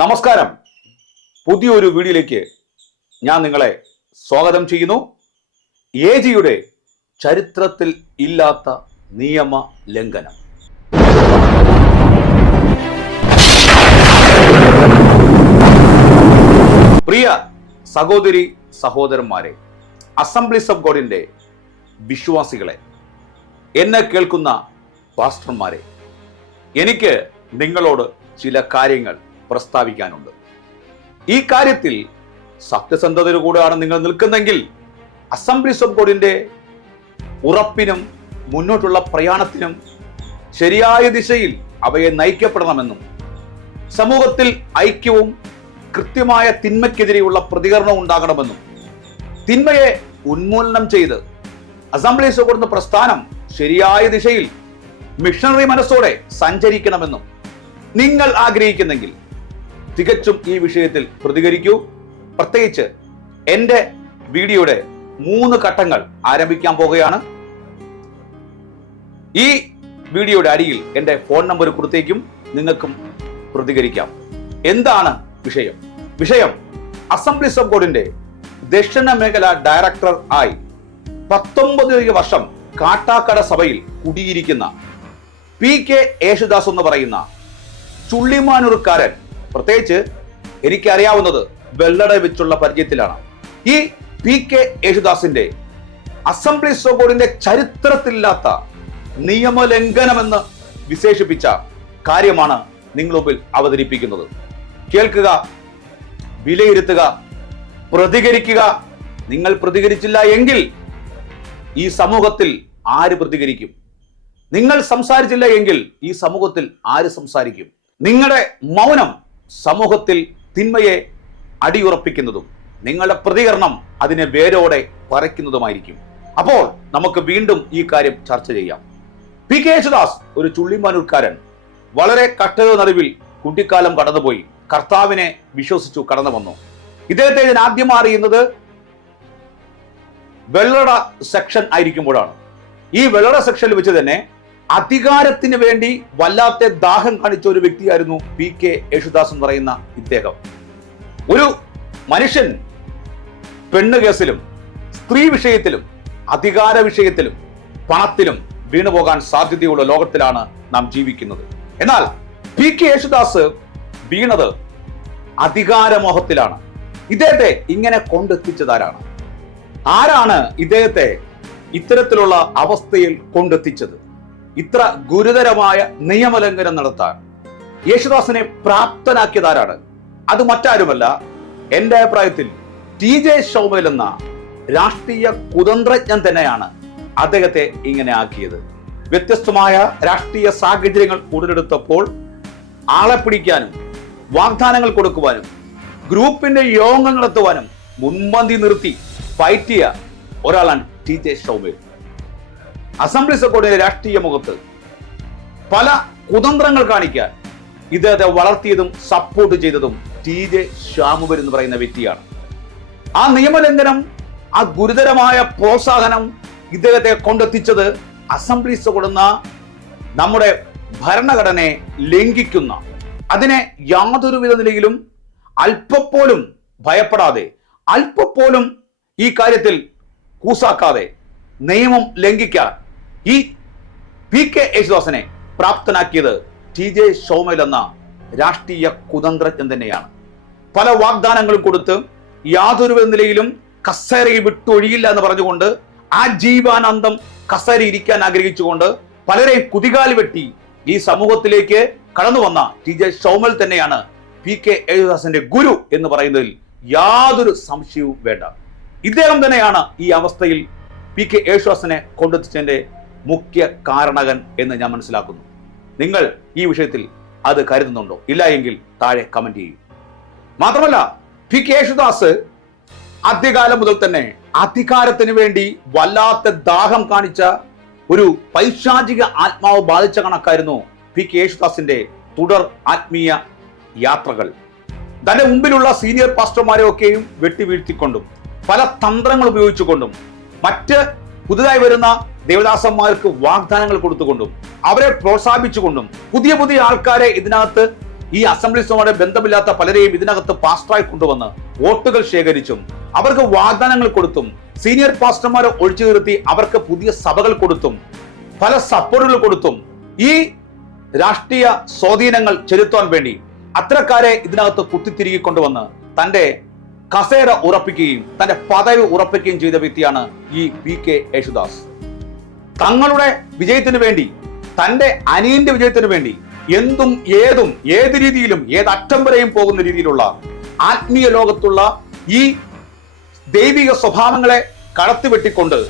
നമസ്കാരം. പുതിയൊരു വീഡിയോയിലേക്ക് ഞാൻ നിങ്ങളെ സ്വാഗതം ചെയ്യുന്നു. എ ജിയുടെ ചരിത്രത്തിൽ ഇല്ലാത്ത നിയമ ലംഘനം. പ്രിയ സഹോദരി സഹോദരന്മാരെ അസംബ്ലീസ് ഓഫ് ഗോഡിന്റെ വിശ്വാസികളെ എന്നെ കേൾക്കുന്ന പാസ്റ്റർമാരെ എനിക്ക് നിങ്ങളോട് ചില കാര്യങ്ങൾ പ്രസ്താവിക്കാനുണ്ട്. ഈ കാര്യത്തിൽ സത്യസന്ധതയോടെയാണ് നിങ്ങൾ നിൽക്കുന്നെങ്കിൽ അസംബ്ലീസ് ഓഫ് ഗോഡിന്റെ ഉറപ്പിനും മുന്നോട്ടുള്ള പ്രയാണത്തിനും ശരിയായ ദിശയിൽ അവയെ നയിക്കപ്പെടണമെന്നും സമൂഹത്തിൽ ഐക്യവും കൃത്യമായ തിന്മയ്ക്കെതിരെയുള്ള പ്രതികരണവും ഉണ്ടാകണമെന്നും തിന്മയെ ഉന്മൂലനം ചെയ്ത് അസംബ്ലീസ് ഓഫ് ഗോഡ് പ്രസ്ഥാനം ശരിയായ ദിശയിൽ മിഷണറി മനസ്സോടെ സഞ്ചരിക്കണമെന്നും നിങ്ങൾ ആഗ്രഹിക്കുന്നെങ്കിൽ തികച്ചും ഈ വിഷയത്തിൽ പ്രതികരിക്കൂ. പ്രത്യേകിച്ച് എന്റെ വീഡിയോയുടെ മൂന്ന് ഘട്ടങ്ങൾ ആരംഭിക്കാൻ പോകുകയാണ് ഈ വീഡിയോയുടെ അടിയിൽ എന്റെ ഫോൺ നമ്പർ കൊടുത്തേക്കും നിങ്ങൾക്കും പ്രതികരിക്കാം. എന്താണ് വിഷയം? വിഷയം അസംബ്ലീസ് ഓഫ് ബോർഡിന്റെ ദക്ഷിണ മേഖല ഡയറക്ടർ ആയി പത്തൊമ്പത് വർഷം കാട്ടാക്കട സഭയിൽ കുടിയിരിക്കുന്ന പി കെ യേശുദാസ് എന്ന് പറയുന്ന ചുള്ളിമാനൂർക്കാരൻ പ്രത്യേകിച്ച് എനിക്കറിയാവുന്നത് വെള്ളട വെച്ചുള്ള പരിചയത്തിലാണ്. ഈ പി കെ യേശുദാസിന്റെ അസംബ്ലീസ് ഓഫ് ഗോഡിന്റെ നിയമലംഘനമെന്ന് വിശേഷിപ്പിച്ച കാര്യമാണ് നിങ്ങൾ മുമ്പിൽ അവതരിപ്പിക്കുന്നത്. കേൾക്കുക വിലയിരുത്തുക പ്രതികരിക്കുക. നിങ്ങൾ പ്രതികരിച്ചില്ല എങ്കിൽ ഈ സമൂഹത്തിൽ ആര് പ്രതികരിക്കും? നിങ്ങൾ സംസാരിച്ചില്ല എങ്കിൽ ഈ സമൂഹത്തിൽ ആര് സംസാരിക്കും? നിങ്ങളുടെ മൗനം സമൂഹത്തിൽ തിന്മയെ അടിയുറപ്പിക്കുന്നതും നിങ്ങളുടെ പ്രതികരണം അതിനെ വേരോടെ പറിക്കുന്നതുമായിരിക്കും അപ്പോൾ നമുക്ക് വീണ്ടും ഈ കാര്യം ചർച്ച ചെയ്യാം. പി കെ യേശുദാസ് ഒരു ചുള്ളിമാനൂർക്കാരൻ വളരെ കട്ടത നടുവിൽ കുട്ടിക്കാലം കടന്നുപോയി. കർത്താവിനെ വിശ്വസിച്ചു കടന്നു വന്നു. ഇദ്ദേഹത്തെ ഞാൻ ആദ്യം അറിയുന്നത് വെള്ളട സെക്ഷൻ ആയിരിക്കുമ്പോഴാണ്. ഈ വെള്ളട സെക്ഷനിൽ വെച്ച് തന്നെ അധികാരത്തിന് വേണ്ടി വല്ലാത്ത ദാഹം കാണിച്ച ഒരു വ്യക്തിയായിരുന്നു പി കെ യേശുദാസ് എന്ന് പറയുന്ന ഇദ്ദേഹം. ഒരു മനുഷ്യൻ പെണ്ണ് കേസിലും സ്ത്രീ വിഷയത്തിലും അധികാര വിഷയത്തിലും പണത്തിലും വീണുപോകാൻ സാധ്യതയുള്ള ലോകത്തിലാണ് നാം ജീവിക്കുന്നത്. എന്നാൽ പി കെ യേശുദാസ് വീണത് അധികാരമോഹത്തിലാണ്. ഇദ്ദേഹത്തെ ഇങ്ങനെ കൊണ്ടെത്തിച്ചതാരാണ്? ആരാണ് ഇദ്ദേഹത്തെ ഇത്തരത്തിലുള്ള അവസ്ഥയിൽ കൊണ്ടെത്തിച്ചത്? ഇത്ര ഗുരുതരമായ നിയമലംഘനം നടത്താൻ. യേശുദാസിനെ പ്രാപ്തനാക്കിയതാരാണ്? അത് മറ്റാരുമല്ല എന്റെ അഭിപ്രായത്തിൽ ടി ജെ ഷൗമൽ എന്ന രാഷ്ട്രീയ കുതന്ത്രജ്ഞൻ തന്നെയാണ് അദ്ദേഹത്തെ ഇങ്ങനെ ആക്കിയത്. വ്യത്യസ്തമായ രാഷ്ട്രീയ സാഹചര്യങ്ങൾ ഉടലെടുത്തപ്പോൾ ആളെ പിടിക്കാനും വാഗ്ദാനങ്ങൾ കൊടുക്കുവാനും ഗ്രൂപ്പിന്റെ യോഗങ്ങൾ നടത്തുവാനും മുൻപന്തി നിർത്തി ഫൈറ്റ് ചെയ്യ ഒരാളാണ് ടി ജെ ഷൗമേൽ അസംബ്ലി സപ്പോർട്ടിന്റെ രാഷ്ട്രീയ മുഖത്ത് പല കുതന്ത്രങ്ങൾ കാണിക്കാൻ ഇദ്ദേഹത്തെ വളർത്തിയതും സപ്പോർട്ട് ചെയ്തതും ടി ജെ ശ്യാമുവർ എന്ന് പറയുന്ന വ്യക്തിയാണ്. ആ നിയമലംഘനം ആ ഗുരുതരമായ പ്രോത്സാഹനം ഇദ്ദേഹത്തെ കൊണ്ടെത്തിച്ചത് അസംബ്ലി കൊടുന്ന നമ്മുടെ ഭരണഘടനയെ ലംഘിക്കുന്ന അതിനെ യാതൊരുവിധ നിലയിലും അല്പപ്പോലും ഭയപ്പെടാതെ അല്പപ്പോലും ഈ കാര്യത്തിൽ കൂസാക്കാതെ നിയമം ലംഘിക്കാൻ ഈ പി കെ യേശുദാസനെ പ്രാപ്തനാക്കിയത് ടി ജെ ഷോമേൽ എന്ന രാഷ്ട്രീയ കുതന്ത്രജ്ഞൻ തന്നെയാണ്. പല വാഗ്ദാനങ്ങളും കൊടുത്ത് യാതൊരു നിലയിലും കസേരയിൽ വിട്ടൊഴിയില്ല എന്ന് പറഞ്ഞുകൊണ്ട് ആ ജീവാനന്ദം കസേര ഇരിക്കാൻ ആഗ്രഹിച്ചുകൊണ്ട് പലരെയും കുതികാലി വെട്ടി ഈ സമൂഹത്തിലേക്ക് കടന്നു വന്ന ടി ജെ ഷൗമൽ തന്നെയാണ് പി കെ യേശുദാസിന്റെ ഗുരു എന്ന് പറയുന്നതിൽ യാതൊരു സംശയവും വേണ്ട. ഇദ്ദേഹം തന്നെയാണ് ഈ അവസ്ഥയിൽ പി കെ യേശുദാസിനെ കൊണ്ടെത്തിച്ചതിന്റെ മുഖ്യ കാരണകൻ എന്ന് ഞാൻ മനസ്സിലാക്കുന്നു. നിങ്ങൾ ഈ വിഷയത്തിൽ അത് കരുതുന്നുണ്ടോ? ഇല്ല എങ്കിൽ താഴെ കമന്റ് ചെയ്യും. മാത്രമല്ല പി കെ യേശുദാസ് ആദ്യകാലം മുതൽ തന്നെ അധികാരത്തിന് വേണ്ടി വല്ലാത്ത ദാഹം കാണിച്ച ഒരു പൈശാചിക ആത്മാവ് ബാധിച്ച കണക്കായിരുന്നു പി കെ യേശുദാസിന്റെ തുടർ ആത്മീയ യാത്രകൾ. തന്റെ മുമ്പിലുള്ള സീനിയർ പാസ്റ്റർമാരെ ഒക്കെയും വെട്ടിവീഴ്ത്തിക്കൊണ്ടും പല തന്ത്രങ്ങൾ ഉപയോഗിച്ചുകൊണ്ടും മറ്റ് പുതുതായി വരുന്ന ദേവദാസന്മാർക്ക് വാഗ്ദാനങ്ങൾ കൊടുത്തുകൊണ്ടും അവരെ പ്രോത്സാഹിപ്പിച്ചുകൊണ്ടും പുതിയ പുതിയ ആൾക്കാരെ ഇതിനകത്ത് ഈ അസംബ്ലീസുമായി ബന്ധമില്ലാത്ത പലരെയും ഇതിനകത്ത് പാസ്റ്ററായി കൊണ്ടുവന്ന് വോട്ടുകൾ ശേഖരിച്ചും അവർക്ക് വാഗ്ദാനങ്ങൾ കൊടുത്തും സീനിയർ പാസ്റ്റർമാരെ ഒഴിച്ചു നിർത്തി അവർക്ക് പുതിയ സഭകൾ കൊടുത്തും പല സപ്പോർട്ടുകൾ കൊടുത്തും ഈ രാഷ്ട്രീയ സ്വാധീനങ്ങൾ ചെലുത്താൻ വേണ്ടി അത്തരക്കാരെ ഇതിനകത്ത് കുത്തിത്തിരികെ കൊണ്ടുവന്ന് തന്റെ കസേര ഉറപ്പിക്കുകയും തന്റെ പദവി ഉറപ്പിക്കുകയും ചെയ്ത വ്യക്തിയാണ് ഈ പി കെ യേശുദാസ്. തങ്ങളുടെ വിജയത്തിന് വേണ്ടി തന്റെ അനിയന്റെ വിജയത്തിന് വേണ്ടി എന്തും ഏതും ഏത് രീതിയിലും ഏത് അറ്റം വരെയും പോകുന്ന രീതിയിലുള്ള ആത്മീയ ലോകത്തുള്ള ഈ ദൈവിക സ്വഭാവങ്ങളെ കടത്തിവെട്ടിക്കൊണ്ട്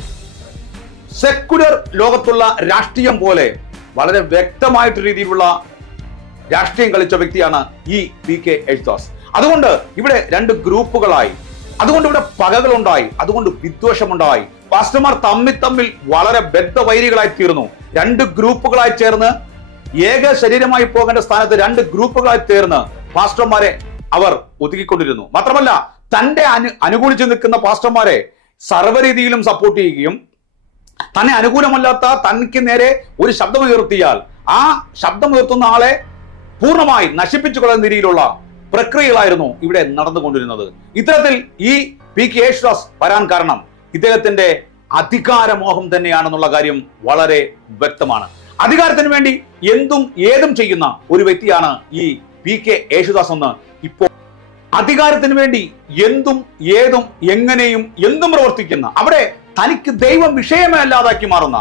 സെക്കുലർ ലോകത്തുള്ള രാഷ്ട്രീയം പോലെ വളരെ വ്യക്തമായിട്ട് രീതിയിലുള്ള രാഷ്ട്രീയം കളിച്ച വ്യക്തിയാണ് ഈ പി കെ എഴുത്താസ് അതുകൊണ്ട് ഇവിടെ രണ്ട് ഗ്രൂപ്പുകളായി. അതുകൊണ്ട് ഇവിടെ പകകളുണ്ടായി. അതുകൊണ്ട് വിദ്വേഷമുണ്ടായി. പാസ്റ്റർമാർ തമ്മിൽ തമ്മിൽ വളരെ ബദ്ധവൈരികളായി തീർന്നു. രണ്ട് ഗ്രൂപ്പുകളായി ചേർന്ന് ഏക ശരീരമായി പോകേണ്ട സ്ഥാനത്ത് രണ്ട് ഗ്രൂപ്പുകളായി ചേർന്ന് പാസ്റ്റർമാരെ അവർ ഒതുക്കിക്കൊണ്ടിരുന്നു. മാത്രമല്ല തന്റെ അനു അനുകൂലിച്ച് നിൽക്കുന്ന പാസ്റ്റർമാരെ സർവരീതിയിലും സപ്പോർട്ട് ചെയ്യുകയും തന്നെ അനുകൂലമല്ലാത്ത തനിക്ക് നേരെ ഒരു ശബ്ദമുയർത്തിയാൽ ആ ശബ്ദമുയർത്തുന്ന ആളെ പൂർണമായി നശിപ്പിച്ചു കളയുന്ന രീതിയിലുള്ള പ്രക്രിയകളായിരുന്നു ഇവിടെ നടന്നുകൊണ്ടിരുന്നത്. ഇത്തരത്തിൽ ഈ പി കെ യേശുദാസ് വരാൻ കാരണം ഇദ്ദേഹത്തിന്റെ അധികാരമോഹം തന്നെയാണെന്നുള്ള കാര്യം വളരെ വ്യക്തമാണ്. അധികാരത്തിന് വേണ്ടി എന്തും ഏതും ചെയ്യുന്ന ഒരു വ്യക്തിയാണ് ഈ പി കെ യേശുദാസ് എന്ന് ഇപ്പോൾ അധികാരത്തിന് വേണ്ടി എന്തും ഏതും എങ്ങനെയും എന്തും പ്രവർത്തിക്കുന്ന അവിടെ തനിക്ക് ദൈവം വിഷയമേ അല്ലാതാക്കി മാറുന്ന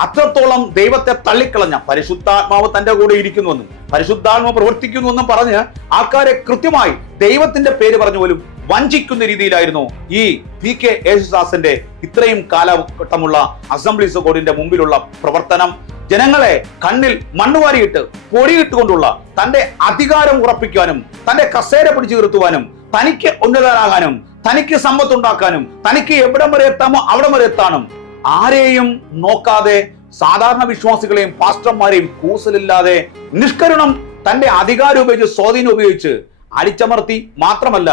അത്രത്തോളം ദൈവത്തെ തള്ളിക്കളഞ്ഞ പരിശുദ്ധാത്മാവ് തന്റെ കൂടെ ഇരിക്കുന്നുവെന്നും പരിശുദ്ധാത്മാവ് പ്രവർത്തിക്കുന്നുവെന്നും പറഞ്ഞ് ആൾക്കാരെ കൃത്യമായി ദൈവത്തിന്റെ പേര് പറഞ്ഞു പോലും വഞ്ചിക്കുന്ന രീതിയിലായിരുന്നു ഈ പി കെ യേശുദാസിന്റെ ഇത്രയും കാലഘട്ടമുള്ള അസംബ്ലീസ് ബോർഡിന്റെ മുമ്പിലുള്ള പ്രവർത്തനം. ജനങ്ങളെ കണ്ണിൽ മണ്ണുവാരിയിട്ട് പൊടിയിട്ടുകൊണ്ടുള്ള തന്റെ അധികാരം ഉറപ്പിക്കാനും തന്റെ കസേര പിടിച്ചു നിർത്തുവാനും തനിക്ക് ഉന്നതരാകാനും തനിക്ക് സമ്പത്തുണ്ടാക്കാനും തനിക്ക് എവിടം വരെ എത്താമോ അവിടം വരെ എത്താനും ആരെയും നോക്കാതെ സാധാരണ വിശ്വാസികളെയും പാസ്റ്റർമാരെയും കൂസലില്ലാതെ നിഷ്കരുണം തന്റെ അധികാരം ഉപയോഗിച്ച് സ്വാധീനം ഉപയോഗിച്ച് അടിച്ചമർത്തി മാത്രമല്ല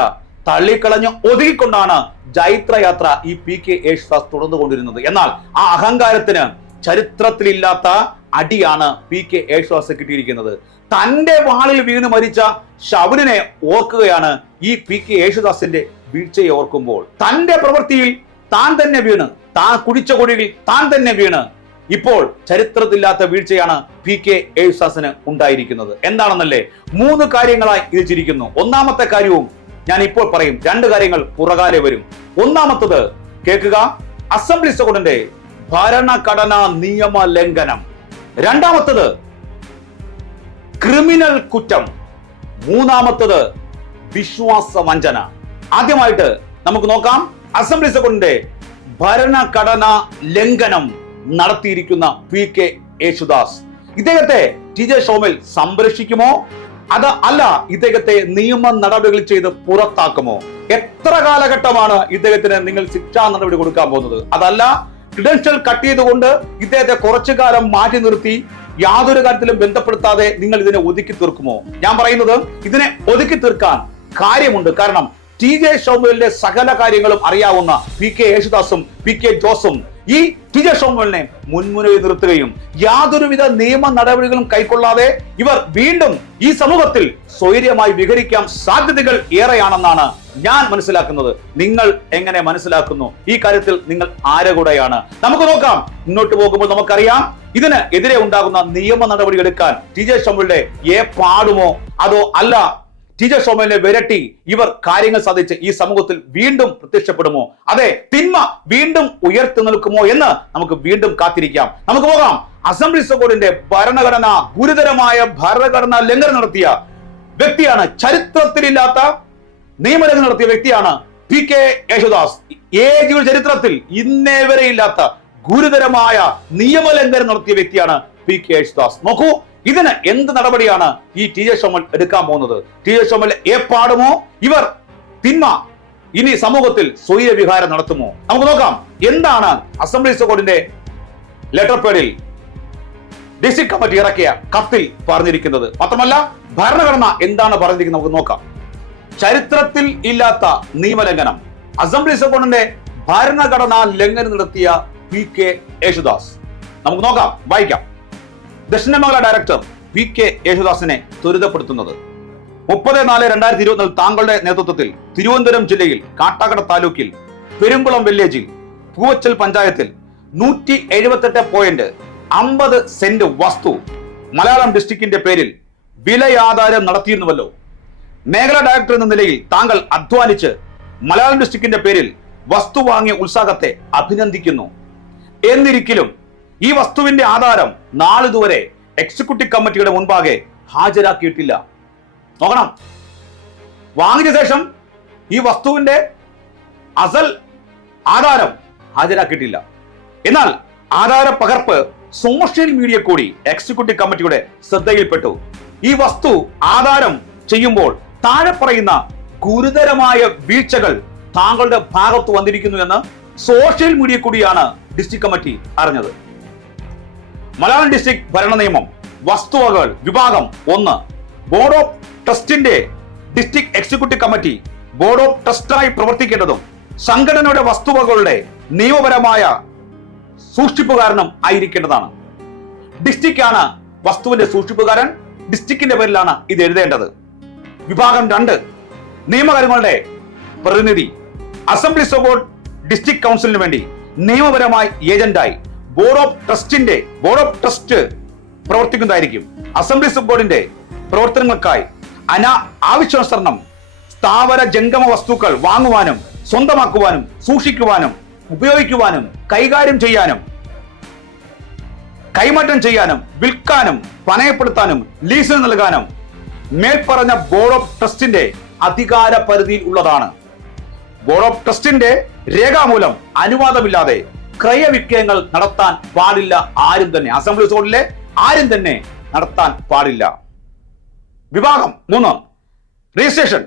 തള്ളിക്കളഞ്ഞ് ഒതുങ്ങിക്കൊണ്ടാണ് ജൈത്രയാത്ര ഈ പി കെ യേശുദാസ് തുടർന്നുകൊണ്ടിരുന്നത്. എന്നാൽ ആ അഹങ്കാരത്തിന് ചരിത്രത്തിലില്ലാത്ത അടിയാണ് പി കെ യേശുദാസ് കിട്ടിയിരിക്കുന്നത്. തന്റെ വാളിൽ വീണ് മരിച്ച ശൗലിനെ ഓർക്കുകയാണ് ഈ പി കെ യേശുദാസിന്റെ വീഴ്ചയെ ഓർക്കുമ്പോൾ. തന്റെ പ്രവൃത്തിയിൽ താൻ തന്നെ വീണ് താൻ കുടിച്ച കുഴിയിൽ താൻ തന്നെ വീണ്. ഇപ്പോൾ ചരിത്രത്തില്ലാത്ത വീഴ്ചയാണ് പി കെ യേശുദാസിന് ഉണ്ടായിരിക്കുന്നത്. എന്താണെന്നല്ലേ? മൂന്ന് കാര്യങ്ങളായി ഇത് ചിരിക്കുന്നു. ഒന്നാമത്തെ കാര്യവും ഞാൻ ഇപ്പോൾ പറയും രണ്ട് കാര്യങ്ങൾ പുറകാലെ വരും. ഒന്നാമത്തത് കേൾക്കുക അസംബ്ലി സെക്രട്ടറിന്റെ ഭരണഘടനാ നിയമ ലംഘനം രണ്ടാമത്തത് ക്രിമിനൽ കുറ്റം. മൂന്നാമത്തത് വിശ്വാസ വഞ്ചന ആദ്യമായിട്ട് നമുക്ക് നോക്കാം അസംബ്ലി സെക്രട്ടറിന്റെ ഭരണഘടനാ ലംഘനം നടത്തിയിരിക്കുന്ന പി കെ യേശുദാസ്. ഇദ്ദേഹത്തെ ടി ജെ ഷോമിൽ സംരക്ഷിക്കുമോ? അത് അല്ല ഇദ്ദേഹത്തെ നിയമ നടപടികൾ ചെയ്ത് പുറത്താക്കുമോ? എത്ര കാലഘട്ടമാണ് ഇദ്ദേഹത്തിന് നിങ്ങൾ ശിക്ഷാ നടപടി കൊടുക്കാൻ പോകുന്നത്? അതല്ല ക്രിഡൻഷ്യൽ കട്ട് ചെയ്തുകൊണ്ട് ഇദ്ദേഹത്തെ കുറച്ചു കാലം മാറ്റി നിർത്തി യാതൊരു കാര്യത്തിലും ബന്ധപ്പെടുത്താതെ നിങ്ങൾ ഇതിനെ ഒതുക്കി തീർക്കുമോ? ഞാൻ പറയുന്നത് ഇതിനെ ഒതുക്കി തീർക്കാൻ കാര്യമുണ്ട്. കാരണം ടി ജെ ഷോമുലിന്റെ സകല കാര്യങ്ങളും അറിയാവുന്ന പി കെ യേശുദാസും പി കെ ജോസും ഈ ടി ജെ ഷോമുലിനെ മുൻമുനയിൽ നിർത്തുകയും യാതൊരുവിധ നിയമ നടപടികളും കൈക്കൊള്ളാതെ ഇവർ വീണ്ടും ഈ സമൂഹത്തിൽ സ്വൈര്യമായി വിഹരിക്കാൻ സാധ്യതകൾ ഏറെയാണെന്നാണ് ഞാൻ മനസ്സിലാക്കുന്നത്. നിങ്ങൾ എങ്ങനെ മനസ്സിലാക്കുന്നു? ഈ കാര്യത്തിൽ നിങ്ങൾ ആരെ കൂടെയാണ് നമുക്ക് നോക്കാം. മുന്നോട്ട് പോകുമ്പോൾ നമുക്കറിയാം ഇതിന് എതിരെ ഉണ്ടാകുന്ന നിയമ നടപടി എടുക്കാൻ ടി ജെ ഷമ്മിളുടെ ഏ പാടുമോ? അതോ അല്ല ടി ജെ വിരട്ടി ഇവർ കാര്യങ്ങൾ സാധിച്ച് ഈ സമൂഹത്തിൽ വീണ്ടും പ്രത്യക്ഷപ്പെടുമോ? അതെ തിന്മ വീണ്ടും ഉയർത്തു നിൽക്കുമോ എന്ന് നമുക്ക് വീണ്ടും കാത്തിരിക്കാം. നമുക്ക് പോകാം. അസംബ്ലി സബോർഡിന്റെ ഭരണഘടന ഗുരുതരമായ ഭരണഘടനാ ലംഘനം നടത്തിയ വ്യക്തിയാണ് ചരിത്രത്തിലില്ലാത്ത നിയമലംഘനം നടത്തിയ വ്യക്തിയാണ് പി കെ യേശുദാസ്. ഏജ് ചരിത്രത്തിൽ ഇന്നേവരെ ഇല്ലാത്ത ഗുരുതരമായ നിയമലംഘനം നടത്തിയ വ്യക്തിയാണ് പി കെ യേശുദാസ്. നോക്കൂ ഇതിന് എന്ത് നടപടിയാണ് ഈ ടി ജെ ഷോമൽ എടുക്കാൻ പോകുന്നത്? ടി ജെ ഷോമൽ ഏപ്പാടുമോ ഇവർ തിന്മ. ഇനി സമൂഹത്തിൽ സ്വൈര വിഹാരം നടത്തുമോ? നമുക്ക് നോക്കാം. എന്താണ് അസംബ്ലി കോഡിന്റെ ലെറ്റർ പേഡിൽ ഡിസി കമ്മിറ്റി ഇറക്കിയ കത്തിൽ പറഞ്ഞിരിക്കുന്നത്? മാത്രമല്ല ഭരണഘടന എന്താണ് പറഞ്ഞിരിക്കുന്നത് നമുക്ക് നോക്കാം. ചരിത്രത്തിൽ ഇല്ലാത്ത നിയമലംഘനം. അസംബ്ലി കോഡിന്റെ ഭരണഘടനാ ലംഘനം നടത്തിയ പി കെ യേശുദാസ്. നമുക്ക് നോക്കാം. വായിക്കാം. ദക്ഷിണ മേഖല ഡയറക്ടർ വി കെ യേശുദാസിനെ ത്വരിതപ്പെടുത്തുന്നത്. മുപ്പത് നാല് രണ്ടായിരത്തി ഇരുപത്തിനാല് താങ്കളുടെ നേതൃത്വത്തിൽ തിരുവനന്തപുരം ജില്ലയിൽ കാട്ടാക്കട താലൂക്കിൽ പെരുംകുളം വില്ലേജിൽ പൂവച്ചൽ പഞ്ചായത്തിൽ നൂറ്റി എഴുപത്തെട്ട് പോയിന്റ് അമ്പത് സെന്റ് വസ്തു മലയാളം ഡിസ്ട്രിക്റ്റിന്റെ പേരിൽ വിലയാധാരം നടത്തിയിരുന്നുവല്ലോ. മേഖല ഡയറക്ടർ എന്ന നിലയിൽ താങ്കൾ അധ്വാനിച്ച് മലയാളം ഡിസ്ട്രിക്റ്റിന്റെ പേരിൽ വസ്തു വാങ്ങിയ ഉത്സാഹത്തെ അഭിനന്ദിക്കുന്നു. എന്നിരിക്കലും ഈ വസ്തുവിന്റെ ആധാരം നാളിതുവരെ എക്സിക്യൂട്ടീവ് കമ്മിറ്റിയുടെ മുൻപാകെ ഹാജരാക്കിയിട്ടില്ല. നോക്കണം. വാങ്ങിയ ശേഷം ഈ വസ്തുവിന്റെ അസൽ ആധാരം ഹാജരാക്കിയിട്ടില്ല. എന്നാൽ ആധാര പകർപ്പ് സോഷ്യൽ മീഡിയ കൂടി എക്സിക്യൂട്ടീവ് കമ്മിറ്റിയുടെ ശ്രദ്ധയിൽപ്പെട്ടു. ഈ വസ്തു ആധാരം ചെയ്യുമ്പോൾ താഴെ പറയുന്ന ഗുരുതരമായ വീഴ്ചകൾ താങ്കളുടെ ഭാഗത്ത് വന്നിരിക്കുന്നു എന്ന് സോഷ്യൽ മീഡിയ കൂടിയാണ് ഡിസ്ട്രിക്ട് കമ്മിറ്റി അറിഞ്ഞത്. മലയാളം ഡിസ്ട്രിക്ട് ഭരണ നിയമം വസ്തുവകൾ വിഭാഗം ഒന്ന്. ബോർഡ് ഓഫ് ട്രസ്റ്റിന്റെ district executive committee board of ട്രസ്റ്റായി പ്രവർത്തിക്കേണ്ടതും സംഘടനയുടെ വസ്തുവകളുടെ നിയമപരമായ സൂക്ഷിപ്പുകാരനും ആയിരിക്കേണ്ടതാണ്. ഡിസ്ട്രിക്ട് ആണ് വസ്തുവിന്റെ സൂക്ഷിപ്പുകാരൻ. ഡിസ്ട്രിക്റ്റിന്റെ പേരിലാണ് ഇത് എഴുതേണ്ടത്. വിഭാഗം രണ്ട് നിയമകാര്യങ്ങളുടെ പ്രതിനിധി. അസംബ്ലി സപ്പോർട്ട് ഡിസ്ട്രിക്ട് കൗൺസിലിന് വേണ്ടി നിയമപരമായി ഏജന്റായി ബോർഡ് ഓഫ് ട്രസ്റ്റിന്റെ ബോർഡ് ഓഫ് ട്രസ്റ്റ് പ്രവർത്തിക്കുന്നതായിരിക്കും. അസംബ്ലി സബ് ബോർഡിന്റെ പ്രവർത്തനങ്ങൾക്കായി അന ആവശ്യാനുസരണം സ്ഥാവര ജംഗമ വസ്തുക്കൾ വാങ്ങുവാനും സ്വന്തമാക്കുവാനും സൂക്ഷിക്കുവാനും ഉപയോഗിക്കുവാനും കൈകാര്യം ചെയ്യാനും കൈമാറ്റം ചെയ്യാനും വിൽക്കാനും പണയപ്പെടുത്താനും ലീസ് നൽകാനും മേൽപ്പറഞ്ഞ ബോർഡ് ഓഫ് ട്രസ്റ്റിന്റെ അധികാര പരിധിയിൽ ഉള്ളതാണ്. ബോർഡ് ഓഫ് ട്രസ്റ്റിന്റെ രേഖാമൂലം അനുവാദമില്ലാതെ ക്രയവിക്രയങ്ങൾ നടത്താൻ പാടില്ല ആരും തന്നെ. അസംബ്ലി സോണിലെ ആരും തന്നെ നടത്താൻ പാടില്ല. വിഭാഗം മൂന്ന്. രജിസ്ട്രേഷൻ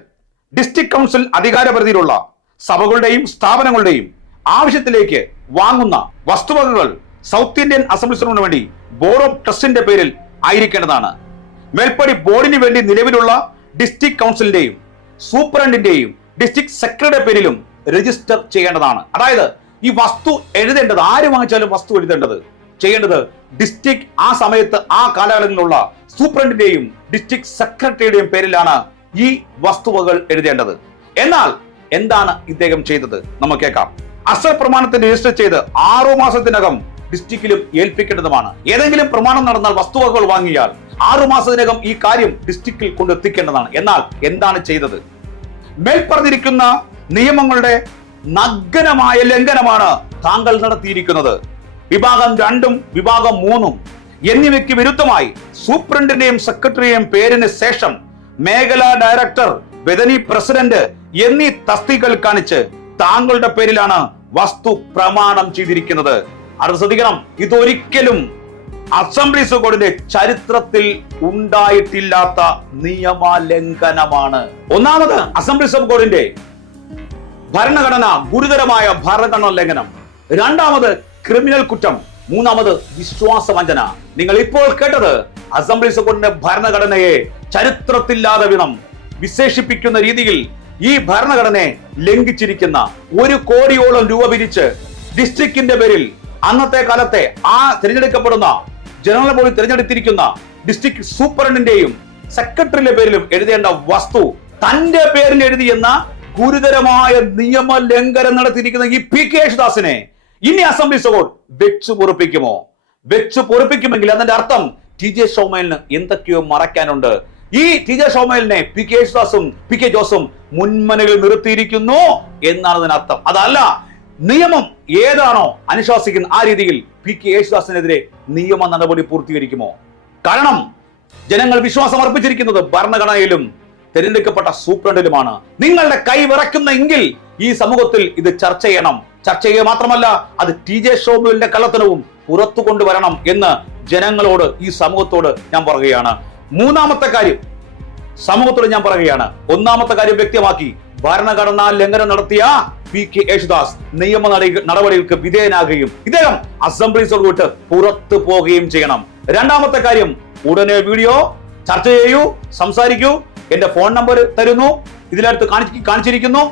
ഡിസ്ട്രിക്ട് കൗൺസിൽ അധികാരപരിധിയിലുള്ള സഭകളുടെയും സ്ഥാപനങ്ങളുടെയും ആവശ്യത്തിലേക്ക് വാങ്ങുന്ന വസ്തുവകകൾ സൗത്ത് ഇന്ത്യൻ അസംബ്ലി സോണിന് വേണ്ടി ബോർഡ് ഓഫ് ട്രസ്റ്റിന്റെ പേരിൽ ആയിരിക്കേണ്ടതാണ്. മേൽപ്പടി ബോർഡിന് വേണ്ടി നിലവിലുള്ള ഡിസ്ട്രിക്ട് കൗൺസിലിന്റെയും സൂപ്രണ്ടിന്റെയും ഡിസ്ട്രിക്ട് സെക്രട്ടറിയുടെ പേരിലും രജിസ്റ്റർ ചെയ്യേണ്ടതാണ്. അതായത് ഈ വസ്തു എഴുതേണ്ടത് ആര് വാങ്ങിച്ചാലും വസ്തു എഴുതേണ്ടത്? ചെയ്യേണ്ടത് ഡിസ്ട്രിക്ട് ആ സമയത്ത് ആ കാലയളവിലുള്ള സൂപ്രണ്ടിന്റെയും ഡിസ്ട്രിക്ട് സെക്രട്ടറിയുടെയും പേരിലാണ് ഈ വസ്തുവകൾ എഴുതേണ്ടത്. എന്നാൽ എന്താണ് ഇദ്ദേഹം ചെയ്തത്? നമുക്ക് കേൾക്കാം. അസൽ പ്രമാണത്തെ രജിസ്റ്റർ ചെയ്ത് ആറു മാസത്തിനകം ഡിസ്ട്രിക്റ്റിലും ഏൽപ്പിക്കേണ്ടതുമാണ്. ഏതെങ്കിലും പ്രമാണം നടന്നാൽ വസ്തുവകകൾ വാങ്ങിയാൽ ആറു മാസത്തിനകം ഈ കാര്യം ഡിസ്ട്രിക്റ്റിൽ കൊണ്ടെത്തിക്കേണ്ടതാണ്. എന്നാൽ എന്താണ് ചെയ്തത്? മേൽപ്പറഞ്ഞിരിക്കുന്ന നിയമങ്ങളുടെ നഗ്നമായ ലംഘനമാണ് താങ്കൾ നടത്തിയിരിക്കുന്നത്. വിഭാഗം രണ്ടും വിഭാഗം മൂന്നും എന്നിവയ്ക്ക് വിരുദ്ധമായി സൂപ്രണ്ടിന്റെയും സെക്രട്ടറിയെയും പേരിന് ശേഷം മേഖലാ ഡയറക്ടർ ബദനി പ്രസിഡന്റ് എന്നീ തസ്തികൾ കാണിച്ച് താങ്കളുടെ പേരിലാണ് വസ്തു പ്രമാണം ചെയ്തിരിക്കുന്നത്. അത് ശ്രദ്ധിക്കണം ഇതൊരിക്കലും അസംബ്ലി സുഗോഡിന്റെ ചരിത്രത്തിൽ ഉണ്ടായിട്ടില്ലാത്ത നിയമലംഘനമാണ്. ഒന്നാമത് അസംബ്ലി സുഗോഡിന്റെ ഭരണഘടന ഗുരുതരമായ ഭരണഘടന ലംഘനം. രണ്ടാമത് ക്രിമിനൽ കുറ്റം. മൂന്നാമത് വിശ്വാസ വഞ്ചന. നിങ്ങൾ ഇപ്പോൾ കേട്ടത് അസംബ്ലി സപ്പോർട്ടിന്റെ ഭരണഘടനയെ ചരിത്രത്തില്ലാതെ വിധം വിശേഷിപ്പിക്കുന്ന രീതിയിൽ ഈ ഭരണഘടനയെ ലംഘിച്ചിരിക്കുന്ന ഒരു കോടിയോളം രൂപ പിരിച്ച് ഡിസ്ട്രിക്റ്റിന്റെ പേരിൽ അന്നത്തെ കാലത്തെ ആ തിരഞ്ഞെടുക്കപ്പെടുന്ന ജനറൽ ബോഡി തിരഞ്ഞെടുത്തിരിക്കുന്ന ഡിസ്ട്രിക്ട് സൂപ്രണ്ടിന്റെയും സെക്രട്ടറിയുടെ പേരിലും എഴുതേണ്ട വസ്തു തന്റെ പേരിൽ എഴുതിയെന്ന ഗുരുതരമായ നിയമ ലംഘനം നടത്തിയിരിക്കുന്ന ഈ പി കെ യേശുദാസിനെ ഇനി അസംബ്ലി സഭ വെച്ചു പൊറപ്പിക്കുമോ? വെച്ചു പൊറപ്പിക്കുമെങ്കിൽ അതിന്റെ അർത്ഥം ടി ജെ ഷോമേലിന് എന്തൊക്കെയോ മറയ്ക്കാനുണ്ട്. ഈ ടി ജെ ഷോമേലിനെ പി കെ യേശുദാസും പി കെ ജോസും മുൻമനയിൽ നിർത്തിയിരിക്കുന്നു എന്നാണ് അതിനർത്ഥം അതല്ല നിയമം ഏതാണോ അനുശാസിക്കുന്ന ആ രീതിയിൽ പി കെ യേശുദാസിനെതിരെ നിയമ നടപടി പൂർത്തീകരിക്കുമോ? കാരണം ജനങ്ങൾ വിശ്വാസം അർപ്പിച്ചിരിക്കുന്നത് ഭരണഘടനയിലും തിരഞ്ഞെടുക്കപ്പെട്ട സൂപ്രണ്ടിലുമാണ്. നിങ്ങളുടെ കൈ വിറക്കുന്നെങ്കിൽ ഈ സമൂഹത്തിൽ ഇത് ചർച്ച ചെയ്യണം. ചർച്ച ചെയ്യുക മാത്രമല്ല അത് ടി ജെ ഷോമുവിന്റെ കള്ളത്തനവും പുറത്തു കൊണ്ടുവരണം എന്ന് ജനങ്ങളോട് ഈ സമൂഹത്തോട് ഞാൻ പറയുകയാണ്. മൂന്നാമത്തെ കാര്യം സമൂഹത്തോട് ഞാൻ പറയുകയാണ്. ഒന്നാമത്തെ കാര്യം വ്യക്തമാക്കി. ഭരണഘടനാ ലംഘനം നടത്തിയ പി കെ യേശുദാസ് നിയമ നട- നടപടികൾക്ക് വിധേയനാകുകയും ഇദ്ദേഹം അസംബ്ലീസോട് വിട്ട് പുറത്തു പോവുകയും ചെയ്യണം. രണ്ടാമത്തെ കാര്യം ഉടനെ വീഡിയോ ചർച്ച ചെയ്യൂ സംസാരിക്കൂ എന്റെ ഫോൺ നമ്പർ തരുന്നു. ഇതിനടുത്ത് കാണിച്ചു കാണിച്ചിരിക്കുന്നു.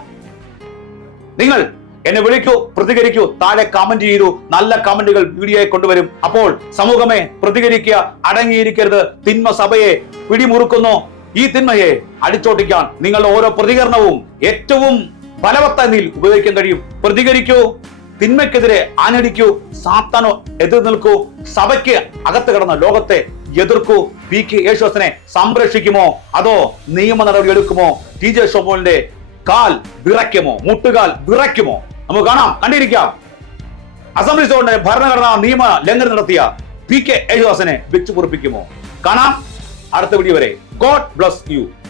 നിങ്ങൾ എന്നെ വിളിക്കൂ പ്രതികരിക്കൂ താഴെ കമന്റ് ചെയ്തു. നല്ല കമന്റുകൾ വീഡിയോയെ കൊണ്ടുവരും. അപ്പോൾ സമൂഹമേ പ്രതികരിക്കുക അടങ്ങിയിരിക്കരുത്. തിന്മ സഭയെ പിടിമുറുക്കുന്നു. ഈ തിന്മയെ അടിച്ചോട്ടിക്കാൻ നിങ്ങളുടെ ഓരോ പ്രതികരണവും ഏറ്റവും ഫലവത്തായ നീൽ ഉപയോഗിക്കാൻ കഴിയും. പ്രതികരിക്കൂ തിന്മയ്ക്കെതിരെ ആനടിക്കൂ സാത്താനോ എതിർ നിൽക്കൂ സഭയ്ക്ക് അകത്ത് കിടന്ന ലോകത്തെ എതിർക്കൂ. P K യേശുദാസിനെ സംരക്ഷിക്കുമോ? അതോ നിയമ നടപടി എടുക്കുമോ? ടി ജെ ഷോമോന്റെ കാൽ വിറയ്ക്കുമോ? മുട്ടുകാൽ വിറയ്ക്കുമോ? നമുക്ക് കാണാം. കണ്ടിരിക്കാം. അസംബ്ലി സോണിന്റെ ഭരണഘടനാ നിയമ ലംഘനം നടത്തിയ പി കെ യേശുദാസിനെ വെച്ചു പൊറപ്പിക്കുമോ കാണാം. അടുത്ത വീഡിയോ വരെ. God bless you.